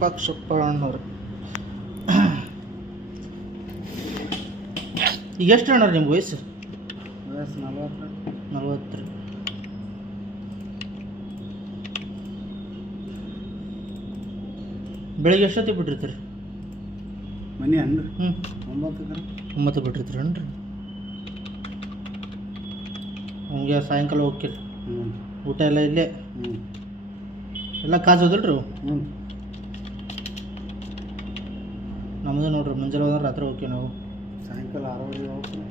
ವಿರೂಪಾಕ್ಷಪ್ಪಣ್ಣವ್ರು. ಈಗ ಎಷ್ಟು ಅಣ್ಣ ನಿಮ್ಮ ವಯಸ್ಸು? 40. ಬೆಳಿಗ್ಗೆ ಎಷ್ಟೊತ್ತಿಗೆ ಬಿಟ್ಟಿರ್ತೀರಿ ಮನೆ ಅನ್ರಿ? 9 ಬಿಟ್ಟಿರ್ತೀರನ್ರಿ. ಹಂಗೆ ಸಾಯಂಕಾಲ ಹೋಗ್ತೀರಿ? ಊಟ ಎಲ್ಲ ಇಲ್ಲೇ ಎಲ್ಲ ಕಾಸೋದಿಲ್ರಿ? ನಮ್ಮದು ನೋಡ್ರಿ, ಮುಂಜಾನೆ ಹೋದ್ರೆ ರಾತ್ರಿ ಹೋಗ್ತೀವಿ ನಾವು. ಸಾಯಂಕಾಲ 6 ಹೋಗ್ತೀವಿ.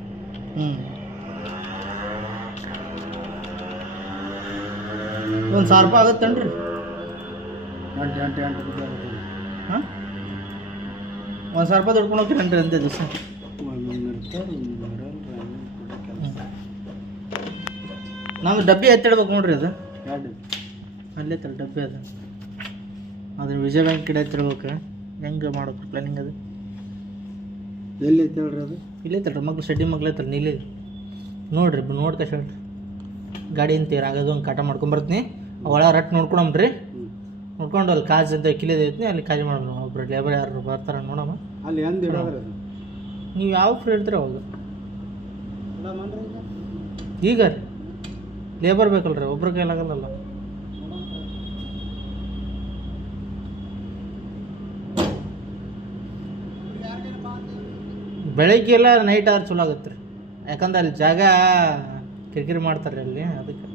ಒಂದು 1000 ರೂಪಾಯಿ ಆಗುತ್ತೇನ್ರಿ? 8 ಹಾಂ, 1000 ರೂಪಾಯಿ ದುಡ್ಕೊಂಡು ಹೋಗ್ತೀರೇನ್ರಿ ಅಂತೆ ದಿವಸ? ನಮ್ದು ಡಬ್ಬಿ ಎತ್ತಿಡ್ಬೇಕು ನೋಡ್ರಿ. ಅದು ಅಲ್ಲೇ ತಲ್ಲ ಡಬ್ಬಿ ಅದು. ಅದನ್ನ ವಿಜಯ ಬ್ಯಾಂಕ್ ಕಡೆ ಎತ್ತಿಡ್ಬೇಕು. ಹೆಂಗೆ ಮಾಡೋಕೆ ಪ್ಲಾನಿಂಗ್ ಅದು? ಎಲ್ಲಿ ಐತೆ ಹೇಳ್ರಿ ಅದು? ಇಲ್ಲೇ ತಲ್ರಿ, ಮಗ್ಳು ಶೆಡ್ಡಿ ಮಗ್ಳು ಐತಲ್ಲ ನೀಲಿ. ನೋಡ್ರಿ ನೋಡ್ಕೊ ಹೇಳ್ರಿ. ಗಾಡಿ ಅಂತೀರ ಆಗೋದು ಒಂದು ಕಾಟ ಮಾಡ್ಕೊಂಬರ್ತೀನಿ. ಒಳಗೆ ರಟ್ ನೋಡ್ಕೊಳಮ್ರಿ. ನೋಡ್ಕೊಂಡು ಅಲ್ಲಿ ಕಾಜ್ ಅಂತ ಕಿಲಿದೈತಿ, ಅಲ್ಲಿ ಕಾಜು ಮಾಡೋಣ. ಒಬ್ರು ಲೇಬರ್ ಯಾರು ಬರ್ತಾರೆ ನೋಡಮ್ಮ. ಅಲ್ಲಿ ಎಂದು ಇಡೋದ್ರಿ ಅದು? ನೀವು ಯಾವ ಫ್ರೀ ಇರ್ತೀರ ಅವಾಗ. ಈಗ ರೀ ಲೇಬರ್ ಬೇಕಲ್ರಿ, ಒಬ್ರ ಕೈಲಾಗಲ್ಲ. ಬೆಳಗ್ಗೆ ಎಲ್ಲ ನೈಟ್ ಆದ್ರೆ ಚಲೋ ಆಗುತ್ತೆ ರೀ. ಯಾಕಂದ್ರೆ ಅಲ್ಲಿ ಜಾಗ ಕಿರಿಕಿರಿ ಮಾಡ್ತಾರೆ ಅಲ್ಲಿ, ಅದಕ್ಕೆ.